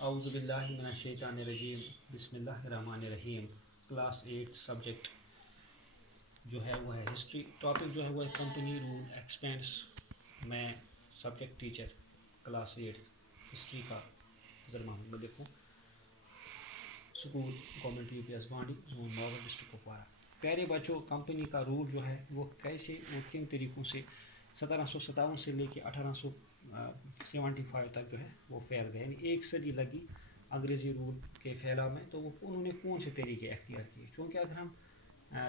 اعوذ باللہ من الشیطان الرجیم بسم اللہ الرحمن الرحیم۔ کلاس 8 سبجیکٹ جو ہے وہ ہے ہسٹری، ٹاپک جو ہے وہ ہے کمپنی رول ایکسپینس۔ میں سبجیکٹ ٹیچر کلاس 8 ہسٹری کا حضر محمد ملک ہوں، school government U P S بانڈی، زون ناور، ڈسٹرکٹ کپوارہ۔ پیارے بچوں، کمپنی کا رول جو ہے وہ کن طریقوں سے 1757 سے لے کے 1875 تک جو ہے وہ پھیل گیا، یعنی ایک صدی لگی انگریزی رول کے پھیلاؤ میں۔ تو وہ انہوں نے کون سے طریقے اختیار کیے؟ چونکہ اگر ہم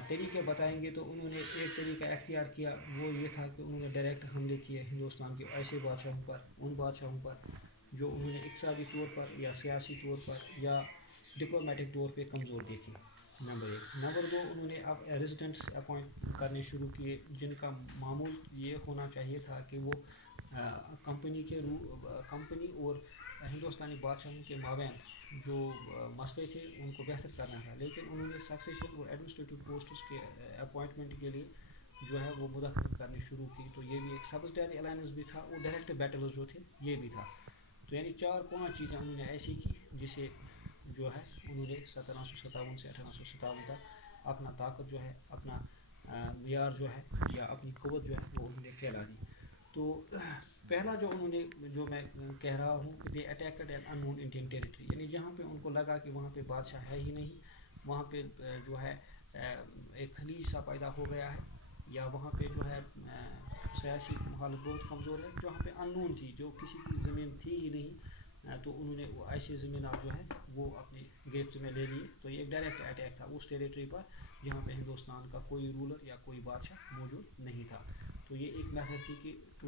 طریقے بتائیں گے تو انہوں نے ایک طریقہ اختیار کیا، وہ یہ تھا کہ انہوں نے ڈائریکٹ حملے کیے ہندوستان کے ایسے بادشاہوں پر، ان بادشاہوں پر جو انہوں نے اقتصادی طور پر یا سیاسی طور پر یا ڈپلومیٹک طور پہ کمزور دیکھی، نمبر 1۔ نمبر 2، انہوں نے اب ریزیڈنٹس اپوائنٹ کرنے شروع کیے، جن کا معمول یہ ہونا چاہیے تھا کہ وہ کمپنی اور ہندوستانی بادشاہوں کے مابین جو مسئلے تھے ان کو بہتر کرنا تھا، لیکن انہوں نے سکسیشن اور ایڈمنسٹریٹو پوسٹس کے اپوائنٹمنٹ کے لیے جو ہے وہ مداخلت کرنی شروع کی۔ تو یہ بھی ایک سبسڈیری الائنس بھی تھا اور ڈائریکٹ بیٹلز جو تھے یہ بھی تھا۔ تو یعنی 4-5 چیزیں انہوں نے ایسی کی جسے جو ہے انہوں نے 1757 سے 1857 تک اپنا طاقت جو ہے، اپنا معیار جو ہے یا اپنی قوت جو ہے وہ انہوں نے پھیلا دی۔ تو پہلا جو میں کہہ رہا ہوں کہ the attacked an unknown Indian territory, یعنی جہاں پہ ان کو لگا کہ وہاں پہ بادشاہ ہے ہی نہیں، وہاں پہ جو ہے ایک خلیج سا پیدا ہو گیا ہے، یا وہاں پہ جو ہے سیاسی حالت بہت کمزور ہے، جہاں پہ اننون تھی، جو کسی کی زمین تھی ہی نہیں، تو انہوں نے ایسے زمینات جو ہے وہ اپنے گرفت میں لے لیے۔ تو یہ ایک ڈائریکٹ اٹیک تھا اس ٹیریٹری پر جہاں پہ ہندوستان کا کوئی رولر یا کوئی بادشاہ موجود نہیں تھا۔ تو یہ ایک میتھڈ تھی کہ ٹو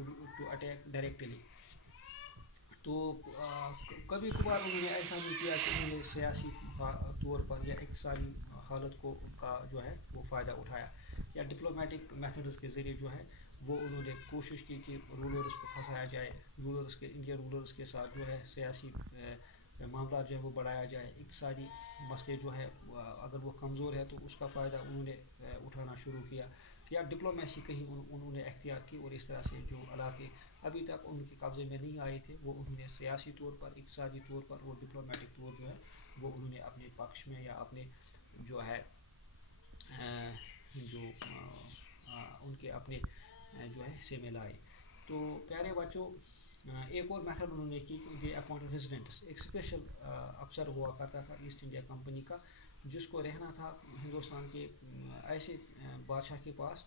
اٹیک ڈائریکٹلی۔ تو کبھی کبھار انہوں نے ایسا بھی کیا کہ انہوں نے سیاسی طور پر یا اقتصادی حالت کا جو ہے وہ فائدہ اٹھایا، یا ڈپلومیٹک میتھڈز کے ذریعے جو ہے وہ انہوں نے کوشش کی کہ رولرز کو پھنسایا جائے، انڈین رولرز کے ساتھ جو ہے سیاسی معاملات جو ہے وہ بڑھایا جائے، اقتصادی مسئلے جو ہے اگر وہ کمزور ہے تو اس کا فائدہ انہوں نے اٹھانا شروع کیا، یا ڈپلومیسی کہیں انہوں نے اختیار کی، اور اس طرح سے جو علاقے ابھی تک ان کے قبضے میں نہیں آئے تھے وہ انہوں نے سیاسی طور پر، اقتصادی طور پر اور ڈپلومیٹک طور جو ہے وہ انہوں نے اپنے پکش میں یا اپنے جو ہے جو ان کے اپنے جو ہے حصے میں لائے۔ تو پیارے بچوں، ایک اور میتھڈ انہوں نے کی کہ دے اپوائنٹ ریزیڈنٹس، ایک اسپیشل افسر ہوا کرتا تھا ایسٹ انڈیا کمپنی کا، جس کو رہنا تھا ہندوستان کے ایسے بادشاہ کے پاس،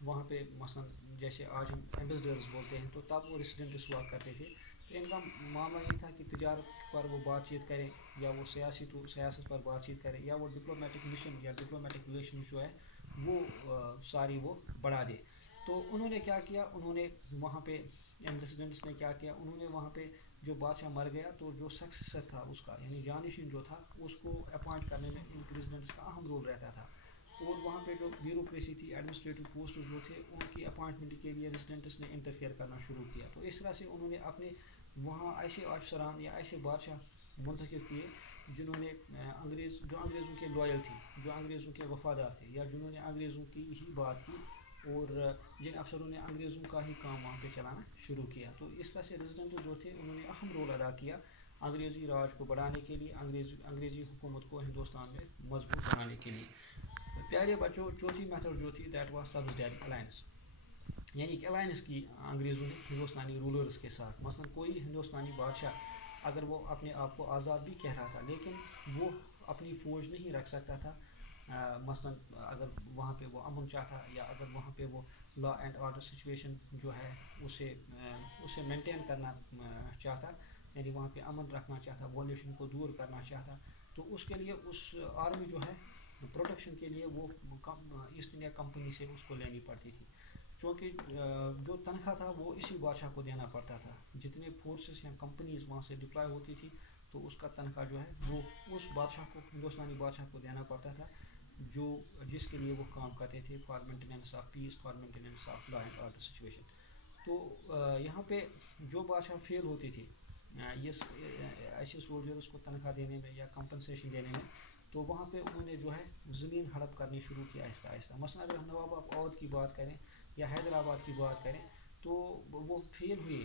وہاں پہ مثلا جیسے آج ہم ایمبیسڈرز بولتے ہیں، تو تب وہ ریزیڈنٹس ہوا کرتے تھے۔ تو ان کا معاملہ یہ تھا کہ تجارت پر وہ بات چیت کریں، یا وہ سیاست پر بات چیت کریں، یا وہ ڈپلومیٹک مشن یا ڈپلومیٹک ریلیشن جو ہے وہ ساری وہ بڑھا دے۔ تو انہوں نے کیا کیا، انہوں نے وہاں پہ ان ریزیڈنٹس نے کیا کیا، انہوں نے وہاں پہ جو بادشاہ مر گیا تو جو سکسیسر تھا اس کا، یعنی جانشین جو تھا، اس کو اپوائنٹ کرنے میں ان ریزیڈنٹس کا اہم رول رہتا تھا، اور وہاں پہ جو بیوروکریسی تھی، ایڈمنسٹریٹو پوسٹ جو تھے، ان کی اپوائنٹمنٹ کے لیے ریزیڈنٹس نے انٹرفیئر کرنا شروع کیا۔ تو اس طرح سے انہوں نے اپنے وہاں ایسے افسران یا ایسے بادشاہ منتخب کیے جنہوں نے انگریزوں کے لویل تھے، جو انگریزوں کے وفادار تھے، یا جنہوں نے انگریزوں کی ہی بات کی، اور جن افسروں نے انگریزوں کا ہی کام وہاں پہ چلانا شروع کیا۔ تو اس طرح سے ریزیڈنٹ جو تھے انہوں نے اہم رول ادا کیا انگریزی راج کو بڑھانے کے لیے، انگریزی حکومت کو ہندوستان میں مضبوط بنانے کے لیے۔ پیارے بچوں، چوتھی میتھڈ جو تھی دیٹ واز سبسڈیری الائنس، یعنی کہ الائنس کی انگریزوں نے ہندوستانی رولرز کے ساتھ۔ مثلا کوئی ہندوستانی بادشاہ اگر وہ اپنے آپ کو آزاد بھی کہہ رہا تھا، لیکن وہ اپنی فوج نہیں رکھ سکتا تھا، مثلا اگر وہاں پہ وہ امن چاہتا، یا اگر وہاں پہ وہ لا اینڈ آرڈر سچویشن جو ہے اسے مینٹین کرنا چاہتا، یعنی وہاں پہ امن رکھنا چاہتا، وائلیشن کو دور کرنا چاہتا، تو اس کے لیے اس آرمی جو ہے پروٹیکشن کے لیے وہ ایسٹ انڈیا کمپنی سے اس کو لینی پڑتی تھی، چونکہ جو تنخواہ تھا وہ اسی بادشاہ کو دینا پڑتا تھا، جتنے فورسز یا کمپنیز وہاں سے ڈپلائی ہوتی تھی تو اس کا تنخواہ جو ہے وہ اس بادشاہ کو، ہندوستانی بادشاہ کو دینا پڑتا تھا، جس کے لیے وہ کام کرتے تھے for maintenance of peace, for maintenance of law and order situation. تو یہاں پہ جو بادشاہ فیل ہوتے تھے ایسے سولجرز کو تنخواہ دینے میں یا کمپنسیشن دینے میں، تو وہاں پہ انہوں نے جو ہے زمین ہڑپ کرنی شروع کی آہستہ آہستہ۔ مثلا اگر ہم نواب آف اودھ کی بات کریں یا حیدرآباد کی بات کریں، تو وہ فیل ہوئے